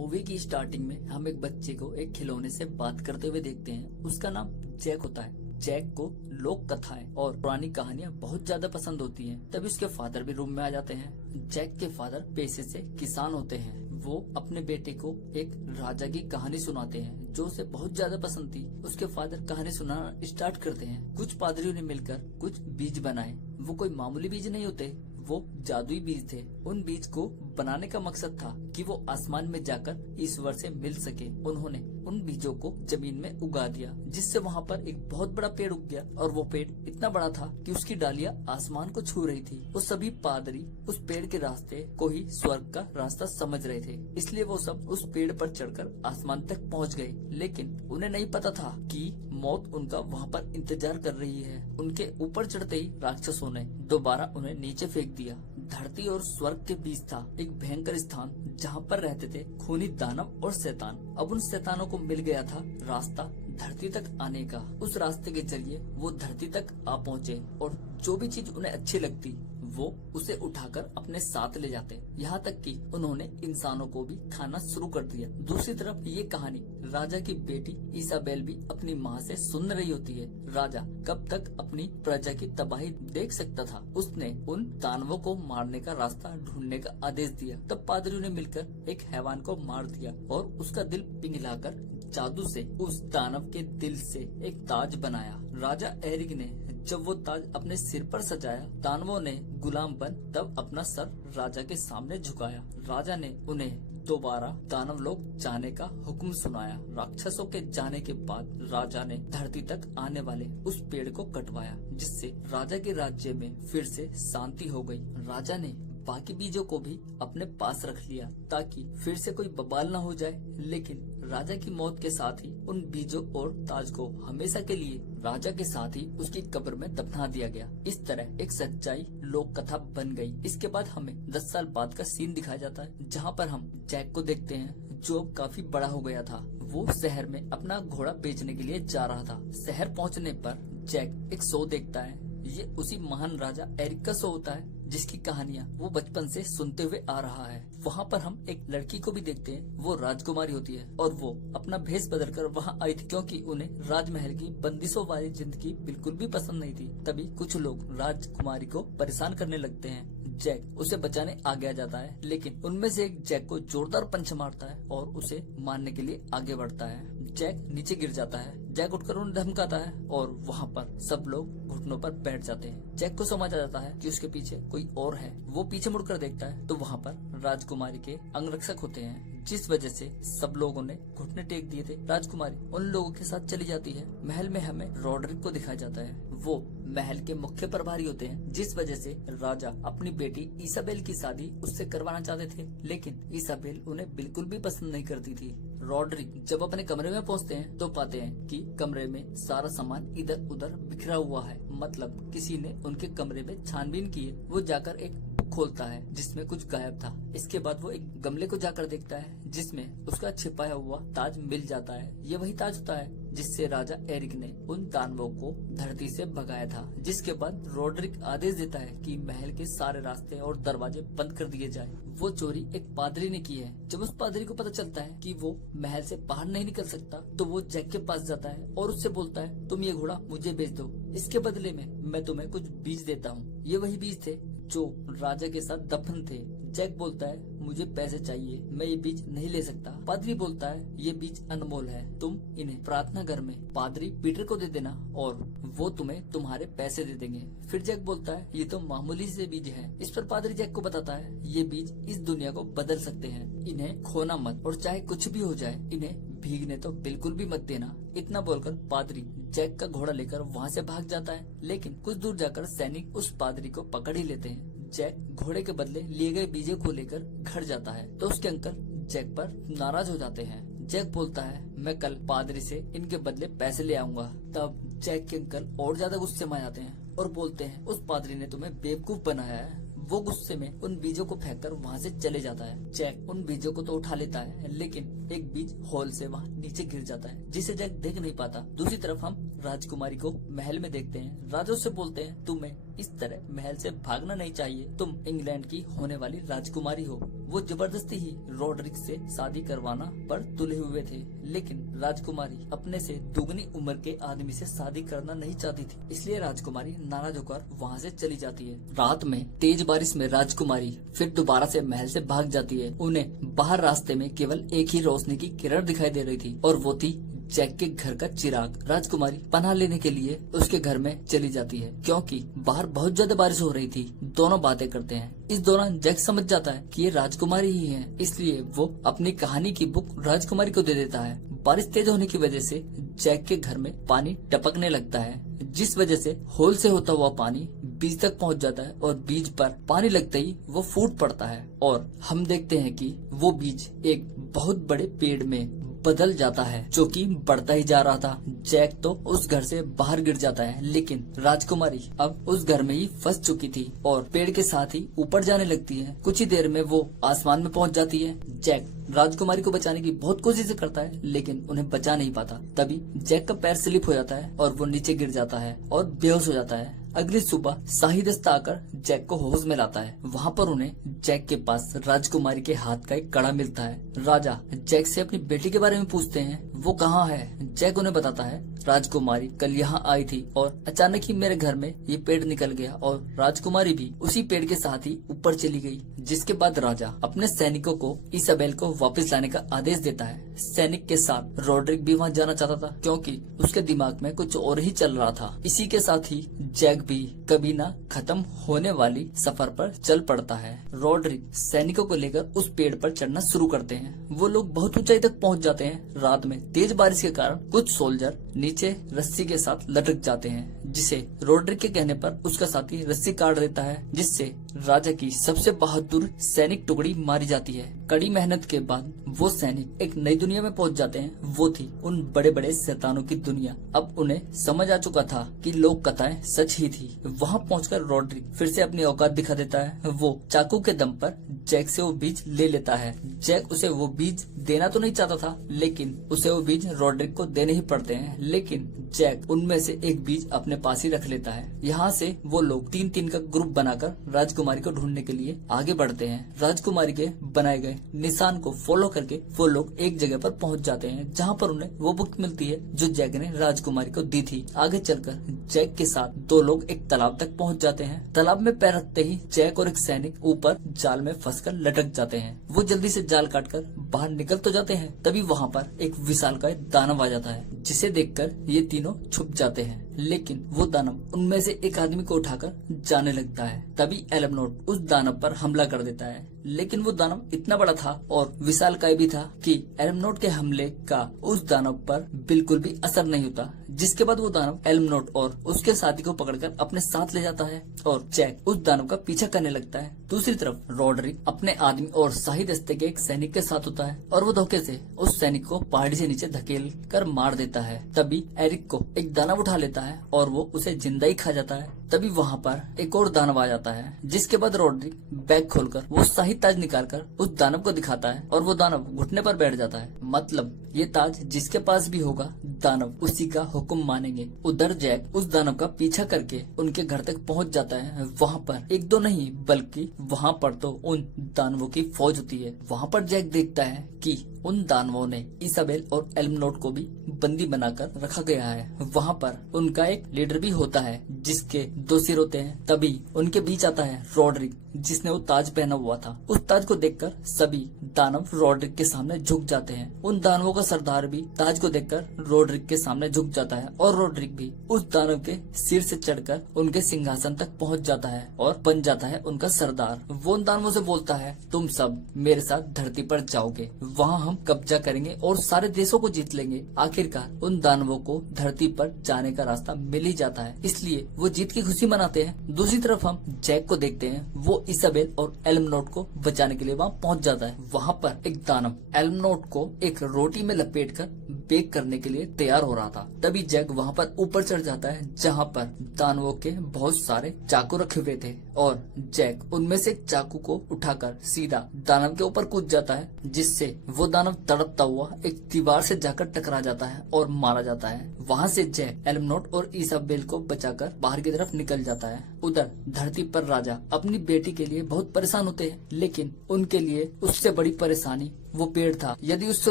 Movie की starting में हम एक बच्चे को एक खिलौने से बात करते हुए देखते हैं। उसका नाम जैक होता है। जैक को लोक कथाएं और पुरानी कहानियां बहुत ज्यादा पसंद होती हैं। तभी उसके फादर भी रूम में आ जाते हैं। जैक के फादर पेशे से किसान होते हैं। वो अपने बेटे को एक राजा की कहानी सुनाते हैं जो उसे बहुत ज्यादा पसंद थी। उसके फादर कहानी सुनाना स्टार्ट करते हैं। कुछ पादरियों ने मिलकर कुछ बीज बनाए। वो कोई मामूली बीज नहीं होते, वो जादुई बीज थे। उन बीज को बनाने का मकसद था कि वो आसमान में जाकर ईश्वर से मिल सके। उन्होंने उन बीजों को जमीन में उगा दिया, जिससे वहाँ पर एक बहुत बड़ा पेड़ उग गया। और वो पेड़ इतना बड़ा था कि उसकी डालियां आसमान को छू रही थी। वो सभी पादरी उस पेड़ के रास्ते को ही स्वर्ग का रास्ता समझ रहे थे, इसलिए वो सब उस पेड़ पर चढ़कर आसमान तक पहुँच गए। लेकिन उन्हें नहीं पता था कि मौत उनका वहाँ पर इंतजार कर रही है। उनके ऊपर चढ़ते ही राक्षसों ने दोबारा उन्हें नीचे फेंक दिया। धरती और स्वर्ग के बीच था एक भयंकर स्थान जहाँ पर रहते थे खूनी दानव और शैतान। अब उन शैतानों को मिल गया था रास्ता धरती तक आने का। उस रास्ते के जरिए वो धरती तक आ पहुँचे और जो भी चीज उन्हें अच्छी लगती वो उसे उठाकर अपने साथ ले जाते। यहाँ तक कि उन्होंने इंसानों को भी खाना शुरू कर दिया। दूसरी तरफ ये कहानी राजा की बेटी इसाबेल भी अपनी माँ से सुन रही होती है। राजा कब तक अपनी प्रजा की तबाही देख सकता था। उसने उन दानवों को मारने का रास्ता ढूंढने का आदेश दिया। तब पादरियों ने मिलकर एक हैवान को मार दिया और उसका दिल पिघलाकर जादू से उस दानव के दिल से एक ताज बनाया। राजा एरिक ने जब वो ताज अपने सिर पर सजाया, दानवों ने गुलाम बन तब अपना सर राजा के सामने झुकाया। राजा ने उन्हें दोबारा दानव लोग जाने का हुक्म सुनाया। राक्षसों के जाने के बाद राजा ने धरती तक आने वाले उस पेड़ को कटवाया, जिससे राजा के राज्य में फिर से शांति हो गई। राजा ने बाकी बीजों को भी अपने पास रख लिया ताकि फिर से कोई बवाल न हो जाए। लेकिन राजा की मौत के साथ ही उन बीजों और ताज को हमेशा के लिए राजा के साथ ही उसकी कब्र में दफना दिया गया। इस तरह एक सच्चाई लोक कथा बन गई। इसके बाद हमें 10 साल बाद का सीन दिखाया जाता है, जहाँ पर हम जैक को देखते हैं जो काफी बड़ा हो गया था। वो शहर में अपना घोड़ा बेचने के लिए जा रहा था। शहर पहुँचने पर जैक एक शो देखता है। ये उसी महान राजा एरिक का शो होता है जिसकी कहानियां वो बचपन से सुनते हुए आ रहा है। वहाँ पर हम एक लड़की को भी देखते हैं। वो राजकुमारी होती है और वो अपना भेष बदलकर वहाँ आई थी क्योंकि उन्हें राजमहल की बंदिशों वाली जिंदगी बिल्कुल भी पसंद नहीं थी। तभी कुछ लोग राजकुमारी को परेशान करने लगते हैं। जैक उसे बचाने आगे आ जाता है, लेकिन उनमें से एक जैक को जोरदार पंच मारता है और उसे मारने के लिए आगे बढ़ता है। जैक नीचे गिर जाता है। जैक उठकर उन्हें धमकाता है और वहाँ पर सब लोग घुटनों पर बैठ जाते हैं। जैक को समझ आ जाता है कि उसके पीछे कोई और है। वो पीछे मुड़कर देखता है तो वहाँ पर राजकुमारी के अंगरक्षक होते हैं, जिस वजह से सब लोगों ने घुटने टेक दिए थे। राजकुमारी उन लोगों के साथ चली जाती है। महल में हमें रॉड्रिक को दिखाया जाता है। वो महल के मुख्य प्रभारी होते हैं, जिस वजह से राजा अपनी बेटी इसाबेल की शादी उससे करवाना चाहते थे, लेकिन इसाबेल उन्हें बिल्कुल भी पसंद नहीं करती थी। रॉड्रिक जब अपने कमरे में पहुंचते हैं तो पाते हैं कि कमरे में सारा सामान इधर उधर बिखरा हुआ है। मतलब किसी ने उनके कमरे में छानबीन की है। वो जाकर एक बुक खोलता है जिसमें कुछ गायब था। इसके बाद वो एक गमले को जाकर देखता है जिसमें उसका छिपाया हुआ ताज मिल जाता है। ये वही ताज होता है जिससे राजा एरिक ने उन दानवों को धरती से भगाया था। जिसके बाद रॉड्रिक आदेश देता है कि महल के सारे रास्ते और दरवाजे बंद कर दिए जाएं। वो चोरी एक पादरी ने की है। जब उस पादरी को पता चलता है कि वो महल से बाहर नहीं निकल सकता तो वो जैक के पास जाता है और उससे बोलता है, तुम ये घोड़ा मुझे बेच दो, इसके बदले में मैं तुम्हें कुछ बीज देता हूँ। ये वही बीज थे जो राजा के साथ दफन थे। जैक बोलता है, मुझे पैसे चाहिए, मैं ये बीज नहीं ले सकता। पादरी बोलता है, ये बीज अनमोल है, तुम इन्हें प्रार्थना घर में पादरी पीटर को दे देना और वो तुम्हें तुम्हारे पैसे दे देंगे। फिर जैक बोलता है, ये तो मामूली से बीज है। इस पर पादरी जैक को बताता है, ये बीज इस दुनिया को बदल सकते हैं, इन्हें खोना मत और चाहे कुछ भी हो जाए इन्हें भीगने तो बिल्कुल भी मत देना। इतना बोलकर पादरी जैक का घोड़ा लेकर वहाँ से भाग जाता है, लेकिन कुछ दूर जाकर सैनिक उस पादरी को पकड़ ही लेते हैं। जैक घोड़े के बदले लिए गए बीजों को लेकर घर जाता है तो उसके अंकल जैक पर नाराज हो जाते हैं। जैक बोलता है, मैं कल पादरी से इनके बदले पैसे ले आऊंगा। तब जैक के अंकल और ज्यादा गुस्से में आ जाते हैं और बोलते हैं, उस पादरी ने तुम्हें बेवकूफ बनाया है। वो गुस्से में उन बीजों को फेंककर वहाँ से चले जाता है। जैक उन बीजों को तो उठा लेता है, लेकिन एक बीज होल से वहाँ नीचे गिर जाता है जिसे जैक देख नहीं पाता। दूसरी तरफ हम राजकुमारी को महल में देखते हैं। राजा उससे बोलते हैं, तुम्हें इस तरह महल से भागना नहीं चाहिए। तुम इंग्लैंड की होने वाली राजकुमारी हो। वो जबरदस्ती ही रॉड्रिक से शादी करवाना पर तुले हुए थे, लेकिन राजकुमारी अपने से दुगनी उम्र के आदमी से शादी करना नहीं चाहती थी। इसलिए राजकुमारी नाराज होकर वहाँ से चली जाती है। रात में तेज बारिश में राजकुमारी फिर दोबारा से महल से भाग जाती है। उन्हें बाहर रास्ते में केवल एक ही रोशनी की किरण दिखाई दे रही थी और वो थी जैक के घर का चिराग। राजकुमारी पनाह लेने के लिए उसके घर में चली जाती है, क्योंकि बाहर बहुत ज्यादा बारिश हो रही थी। दोनों बातें करते हैं। इस दौरान जैक समझ जाता है कि ये राजकुमारी ही है, इसलिए वो अपनी कहानी की बुक राजकुमारी को दे देता है। बारिश तेज होने की वजह से जैक के घर में पानी टपकने लगता है, जिस वजह से होल से होता हुआ पानी बीज तक पहुंच जाता है और बीज पर पानी लगते ही वो फूट पड़ता है और हम देखते हैं कि वो बीज एक बहुत बड़े पेड़ में बदल जाता है, जो कि बढ़ता ही जा रहा था। जैक तो उस घर से बाहर गिर जाता है, लेकिन राजकुमारी अब उस घर में ही फंस चुकी थी और पेड़ के साथ ही ऊपर जाने लगती है। कुछ ही देर में वो आसमान में पहुंच जाती है। जैक राजकुमारी को बचाने की बहुत कोशिश करता है, लेकिन उन्हें बचा नहीं पाता। तभी जैक का पैर स्लिप हो जाता है और वो नीचे गिर जाता है और बेहोश हो जाता है। अगली सुबह शाही दस्ता आकर जैक को होश में लाता है। वहाँ पर उन्हें जैक के पास राजकुमारी के हाथ का एक कड़ा मिलता है। राजा जैक से अपनी बेटी के बारे में पूछते हैं, वो कहाँ है? जैक उन्हें बताता है, राजकुमारी कल यहाँ आई थी और अचानक ही मेरे घर में ये पेड़ निकल गया और राजकुमारी भी उसी पेड़ के साथ ही ऊपर चली गई। जिसके बाद राजा अपने सैनिकों को इसाबेल को वापस लाने का आदेश देता है। सैनिक के साथ रॉड्रिक भी वहाँ जाना चाहता था, क्योंकि उसके दिमाग में कुछ और ही चल रहा था। इसी के साथ ही जैक भी कभी ना खत्म होने वाली सफर पर चल पड़ता है। रॉड्रिक सैनिकों को लेकर उस पेड़ पर चढ़ना शुरू करते हैं। वो लोग बहुत ऊंचाई तक पहुंच जाते हैं। रात में तेज बारिश के कारण कुछ सोल्जर नीचे रस्सी के साथ लटक जाते हैं, जिसे रॉड्रिक के कहने पर उसका साथी रस्सी काट देता है, जिससे राजा की सबसे बहादुर सैनिक टुकड़ी मारी जाती है। कड़ी मेहनत के बाद वो सैनिक एक नई दुनिया में पहुंच जाते हैं। वो थी उन बड़े बड़े शैतानों की दुनिया। अब उन्हें समझ आ चुका था कि लोक कथाएं सच ही थी। वहाँ पहुंचकर रॉड्रिक फिर से अपनी औकात दिखा देता है। वो चाकू के दम पर जैक से वो बीज ले लेता है। जैक उसे वो बीज देना तो नहीं चाहता था, लेकिन उसे वो बीज रॉड्रिक को देने ही पड़ते हैं। लेकिन जैक उनमें से एक बीज अपने पास ही रख लेता है। यहाँ से वो लोग 3-3 का ग्रुप बनाकर राजकुमारी को ढूंढने के लिए आगे बढ़ते हैं। राजकुमारी के बनाए गए निशान को फॉलो करके वो लोग एक जगह पर पहुंच जाते हैं, जहाँ पर उन्हें वो बुक मिलती है जो जैक ने राजकुमारी को दी थी। आगे चलकर जैक के साथ दो लोग एक तालाब तक पहुंच जाते हैं। तालाब में पैर रखते ही जैक और एक सैनिक ऊपर जाल में फंसकर लटक जाते हैं। वो जल्दी से जाल काटकर बाहर निकल तो जाते हैं, तभी वहाँ पर एक विशालकाय दानव आ जाता है, जिसे देखकर ये तीनों छुप जाते हैं। लेकिन वो दानव उनमें से एक आदमी को उठाकर जाने लगता है। तभी एलमनोट उस दानव पर हमला कर देता है, लेकिन वो दानव इतना बड़ा था और विशालकाय भी था कि एलमनोट के हमले का उस दानव पर बिल्कुल भी असर नहीं होता। जिसके बाद वो दानव एलमनोट और उसके साथी को पकड़कर अपने साथ ले जाता है और जैक उस दानव का पीछा करने लगता है। दूसरी तरफ रॉड्रिक अपने आदमी और शाही दस्ते के एक सैनिक के साथ होता है और वो धोखे से उस सैनिक को पहाड़ी से नीचे धकेल कर मार देता है। तभी एरिक को एक दानव उठा लेता है और वो उसे जिंदा ही खा जाता है। तभी वहाँ पर एक और दानव आ जाता है, जिसके बाद रॉड्रिक बैग खोलकर वो शाही ताज निकालकर उस दानव को दिखाता है और वो दानव घुटने पर बैठ जाता है। मतलब ये ताज जिसके पास भी होगा, दानव उसी का हुक्म मानेंगे। उधर जैक उस दानव का पीछा करके उनके घर तक पहुँच जाता है। वहाँ पर एक दो नहीं बल्कि वहाँ पर तो उन दानवों की फौज होती है। वहाँ पर जैक देखता है कि उन दानवों ने इसाबेल और एलमनोट को भी बंदी बनाकर रखा गया है। वहाँ पर उनका एक लीडर भी होता है, जिसके 2 सिर होते हैं। तभी उनके बीच आता है रॉड्रिक, जिसने वो ताज पहना हुआ था। उस ताज को देखकर सभी दानव रॉड्रिक के सामने झुक जाते हैं। उन दानवों का सरदार भी ताज को देखकर रॉड्रिक के सामने झुक जाता है और रॉड्रिक भी उस दानव के सिर से चढ़कर उनके सिंहासन तक पहुंच जाता है और बन जाता है उनका सरदार। वो उन दानवों से बोलता है, तुम सब मेरे साथ धरती पर जाओगे, वहाँ हम कब्जा करेंगे और सारे देशों को जीत लेंगे। आखिरकार उन दानवों को धरती पर जाने का रास्ता मिल ही जाता है, इसलिए वो जीत की खुशी मनाते हैं। दूसरी तरफ हम जैक को देखते हैं। वो इसाबेल और एलमनोट को बचाने के लिए वहाँ पहुँच जाता है। वहाँ पर एक दानव एलमनोट को एक रोटी में लपेटकर बेक करने के लिए तैयार हो रहा था। तभी जैक वहाँ पर ऊपर चढ़ जाता है जहाँ पर दानवों के बहुत सारे चाकू रखे हुए थे और जैक उनमें से एक चाकू को उठाकर सीधा दानव के ऊपर कूद जाता है, जिससे वो दानव तड़पता हुआ एक दीवार से जाकर टकरा जाता है और मारा जाता है। वहाँ से जैक एल्मनोट और इसाबेल को बचाकर बाहर की तरफ निकल जाता है। उधर धरती पर राजा अपनी बेटी के लिए बहुत परेशान होते हैं, लेकिन उनके लिए उससे बड़ी परेशानी वो पेड़ था। यदि उससे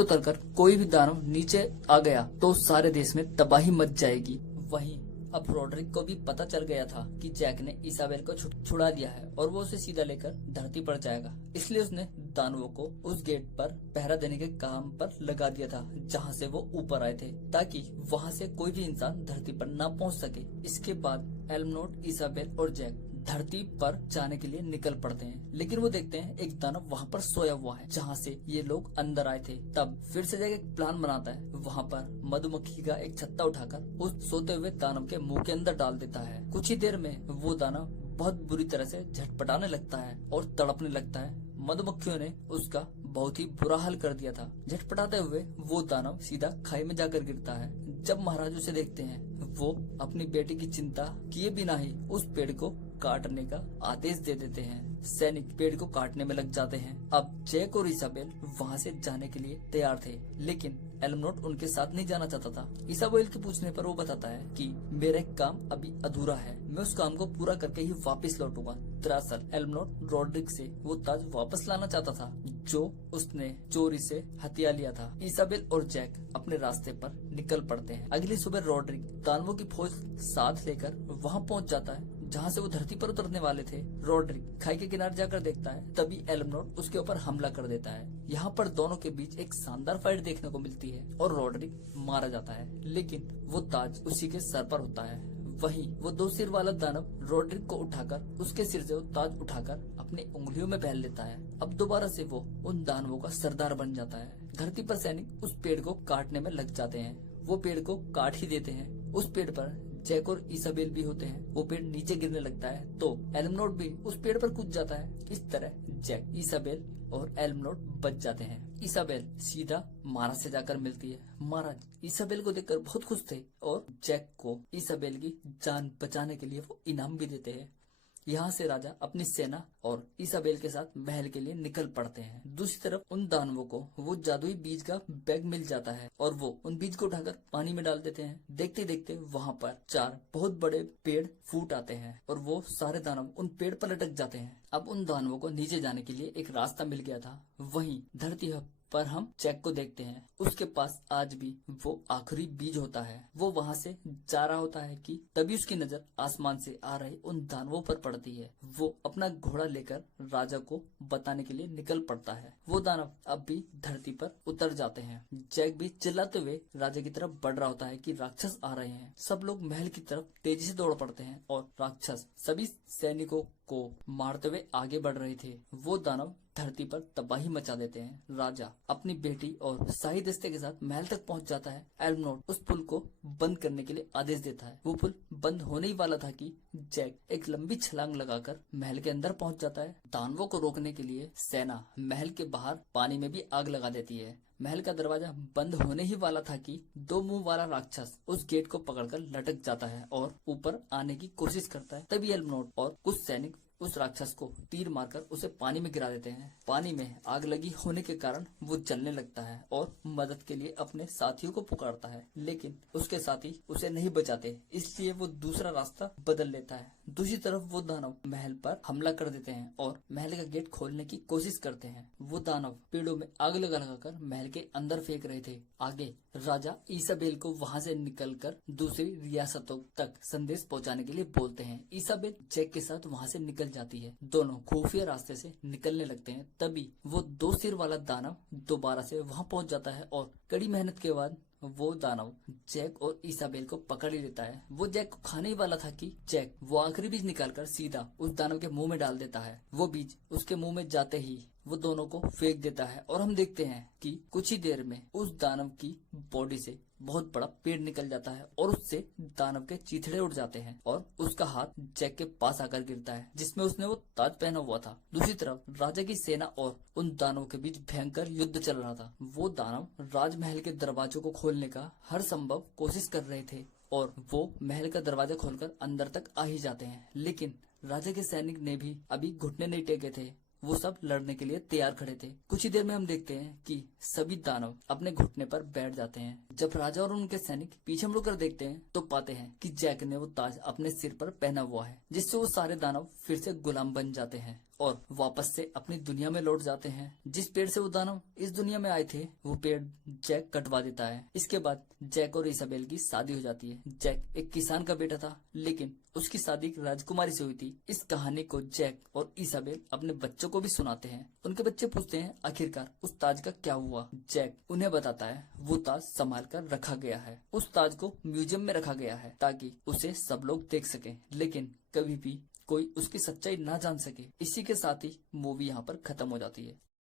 उतरकर कोई भी दानव नीचे आ गया तो सारे देश में तबाही मच जाएगी। वहीं अब रोड्रिक को भी पता चल गया था कि जैक ने इसाबेल को छुड़ा दिया है और वो उसे सीधा लेकर धरती पर जाएगा, इसलिए उसने दानवों को उस गेट पर पहरा देने के काम पर लगा दिया था जहां से वो ऊपर आए थे, ताकि वहां से कोई भी इंसान धरती पर ना पहुंच सके। इसके बाद एल्मनोट, इसाबेल और जैक धरती पर जाने के लिए निकल पड़ते हैं, लेकिन वो देखते हैं एक दानव वहाँ पर सोया हुआ है जहाँ से ये लोग अंदर आए थे। तब फिर से जैक एक प्लान बनाता है, वहाँ पर मधुमक्खी का एक छत्ता उठाकर उस सोते हुए दानव के मुंह के अंदर डाल देता है। कुछ ही देर में वो दानव बहुत बुरी तरह से झटपटाने लगता है और तड़पने लगता है। मधुमक्खियों ने उसका बहुत ही बुरा हाल कर दिया था। झटपटाते हुए वो दानव सीधा खाई में जाकर गिरता है। जब महाराज उसे देखते हैं, वो अपनी बेटी की चिंता किए बिना ही उस पेड़ को काटने का आदेश दे देते हैं। सैनिक पेड़ को काटने में लग जाते हैं। अब जैक और इसाबेल वहाँ से जाने के लिए तैयार थे, लेकिन एल्मनोट उनके साथ नहीं जाना चाहता था। इसाबेल के पूछने पर वो बताता है कि मेरा एक काम अभी अधूरा है, मैं उस काम को पूरा करके ही वापस लौटूंगा। दरअसल एल्मनोट रोड्रिक से वो ताज वापस लाना चाहता था जो उसने चोरी से हथिया लिया था। इसाबेल और जैक अपने रास्ते पर निकल पड़ते हैं। अगली सुबह रोड्रिक दानवों की फौज साथ लेकर वहाँ पहुँच जाता है जहाँ से वो धरती पर उतरने वाले थे। रोड्रिक खाई के किनारे जाकर देखता है, तभी एल्मनोट उसके ऊपर हमला कर देता है। यहाँ पर दोनों के बीच एक शानदार फाइट देखने को मिलती है और रोड्रिक मारा जाता है, लेकिन वो ताज उसी के सर पर होता है। वहीं वो 2 सिर वाला दानव रोड्रिक को उठाकर उसके सिर से वो ताज उठाकर अपनी उंगलियों में पहन लेता है। अब दोबारा से वो उन दानवों का सरदार बन जाता है। धरती पर सैनिक उस पेड़ को काटने में लग जाते हैं। वो पेड़ को काट ही देते हैं। उस पेड़ पर जैक और इसाबेल भी होते हैं। वो पेड़ नीचे गिरने लगता है तो एल्मनोट भी उस पेड़ पर कूद जाता है। इस तरह जैक, इसाबेल और एल्मनोट बच जाते हैं। इसाबेल सीधा महाराज से जाकर मिलती है। महाराज इसाबेल को देखकर बहुत खुश थे और जैक को इसाबेल की जान बचाने के लिए वो इनाम भी देते हैं। यहाँ से राजा अपनी सेना और इसाबेल के साथ महल के लिए निकल पड़ते हैं। दूसरी तरफ उन दानवों को वो जादुई बीज का बैग मिल जाता है और वो उन बीज को उठाकर पानी में डाल देते हैं। देखते देखते वहाँ पर 4 बहुत बड़े पेड़ फूट आते हैं और वो सारे दानव उन पेड़ पर लटक जाते हैं। अब उन दानवों को नीचे जाने के लिए एक रास्ता मिल गया था। वहीं धरती पर हम जैक को देखते हैं। उसके पास आज भी वो आखिरी बीज होता है। वो वहाँ से जा रहा होता है कि तभी उसकी नजर आसमान से आ रहे उन दानवों पर पड़ती है। वो अपना घोड़ा लेकर राजा को बताने के लिए निकल पड़ता है। वो दानव अब भी धरती पर उतर जाते हैं। जैक भी चिल्लाते हुए राजा की तरफ बढ़ रहा होता है कि राक्षस आ रहे हैं। सब लोग महल की तरफ तेजी से दौड़ पड़ते हैं और राक्षस सभी सैनिकों को मारते हुए आगे बढ़ रहे थे। वो दानव धरती पर तबाही मचा देते हैं। राजा अपनी बेटी और शाही दस्ते के साथ महल तक पहुंच जाता है। एल्मनोट उस पुल को बंद करने के लिए आदेश देता है। वो पुल बंद होने ही वाला था कि जैक एक लंबी छलांग लगाकर महल के अंदर पहुंच जाता है। दानवों को रोकने के लिए सेना महल के बाहर पानी में भी आग लगा देती है। महल का दरवाजा बंद होने ही वाला था कि 2 मुंह वाला राक्षस उस गेट को पकड़कर लटक जाता है और ऊपर आने की कोशिश करता है। तभी एल्मनोट और कुछ सैनिक उस राक्षस को तीर मारकर उसे पानी में गिरा देते हैं। पानी में आग लगी होने के कारण वो जलने लगता है और मदद के लिए अपने साथियों को पुकारता है, लेकिन उसके साथी उसे नहीं बचाते, इसलिए वो दूसरा रास्ता बदल लेता है। दूसरी तरफ वो दानव महल पर हमला कर देते हैं और महल का गेट खोलने की कोशिश करते हैं। वो दानव पेड़ों में आग लगाकर महल के अंदर फेंक रहे थे। आगे राजा इसाबेल को वहाँ से निकलकर दूसरी रियासतों तक संदेश पहुँचाने के लिए बोलते हैं। इसाबेल जैक के साथ वहाँ से निकल जाती है। दोनों खुफिया रास्ते से निकलने लगते हैं। तभी वो 2 सिर वाला दानव दोबारा से वहाँ पहुँच जाता है और कड़ी मेहनत के बाद वो दानव जैक और इसाबेल को पकड़ ही लेता है। वो जैक को खाने ही वाला था कि जैक वो आखिरी बीज निकालकर सीधा उस दानव के मुंह में डाल देता है। वो बीज उसके मुंह में जाते ही वो दोनों को फेंक देता है और हम देखते हैं कि कुछ ही देर में उस दानव की बॉडी से बहुत बड़ा पेड़ निकल जाता है और उससे दानव के चीथड़े उड़ जाते हैं और उसका हाथ जैक के पास आकर गिरता है जिसमें उसने वो ताज पहना हुआ था। दूसरी तरफ राजा की सेना और उन दानवों के बीच भयंकर युद्ध चल रहा था। वो दानव राजमहल के दरवाजों को खोलने का हर संभव कोशिश कर रहे थे और वो महल का दरवाजा खोलकर अंदर तक आ ही जाते हैं, लेकिन राजा के सैनिक ने भी अभी घुटने नहीं टेके थे। वो सब लड़ने के लिए तैयार खड़े थे। कुछ ही देर में हम देखते हैं कि सभी दानव अपने घुटने पर बैठ जाते हैं। जब राजा और उनके सैनिक पीछे मुड़कर देखते हैं तो पाते हैं कि जैक ने वो ताज अपने सिर पर पहना हुआ है, जिससे वो सारे दानव फिर से गुलाम बन जाते हैं और वापस से अपनी दुनिया में लौट जाते हैं। जिस पेड़ से वो दानव इस दुनिया में आए थे वो पेड़ जैक कटवा देता है। इसके बाद जैक और इसाबेल की शादी हो जाती है। जैक एक किसान का बेटा था, लेकिन उसकी शादी एक राजकुमारी से हुई थी। इस कहानी को जैक और इसाबेल अपने बच्चों को भी सुनाते हैं। उनके बच्चे पूछते हैं आखिरकार उस ताज का क्या हुआ। जैक उन्हें बताता है वो ताज संभाल कर रखा गया है। उस ताज को म्यूजियम में रखा गया है ताकि उसे सब लोग देख सकें, लेकिन कभी भी कोई उसकी सच्चाई ना जान सके। इसी के साथ ही मूवी यहाँ पर खत्म हो जाती है।